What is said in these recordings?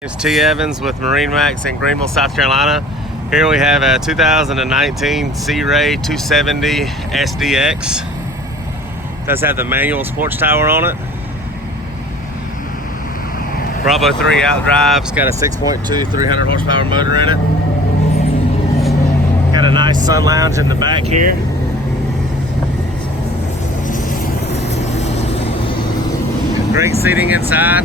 It's T. Evans with MarineMax in Greenville, South Carolina. Here we have a 2019 Sea Ray 270 SDX. Does have the manual sports tower on it. Bravo 3 outdrive's got a 6.2 300 horsepower motor in it. Got a nice sun lounge in the back here. Great seating inside.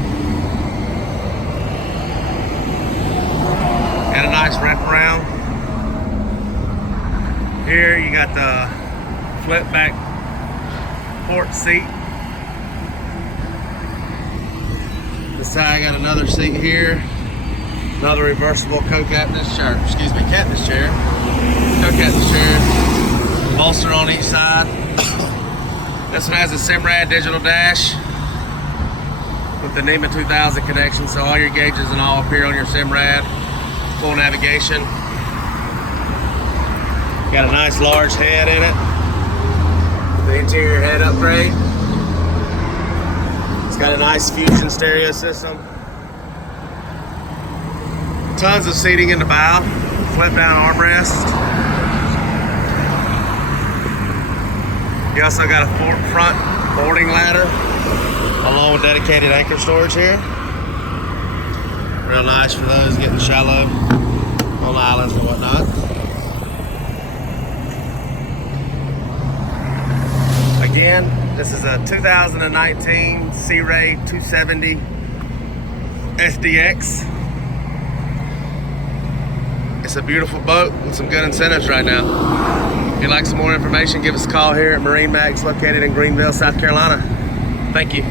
Got a nice wraparound. Here you got the flip back port seat. This side I got another seat here. Another reversible co-captain's chair. Excuse me, captain's chair. Co-captain's chair. Bolster on each side. This one has a Simrad digital dash with the NEMA 2000 connection, so all your gauges and all appear on your Simrad. Full navigation. Got a nice large head in it. The interior head upgrade. It's got a nice Fusion stereo system. Tons of seating in the bow. Flip down armrest. You also got a front boarding ladder along with dedicated anchor storage here. Real nice for those getting shallow on islands and whatnot. Again, this is a 2019 Sea Ray 270 SDX. It's a beautiful boat with some good incentives right now. If you'd like some more information, give us a call here at MarineMax, located in Greenville, South Carolina. Thank you.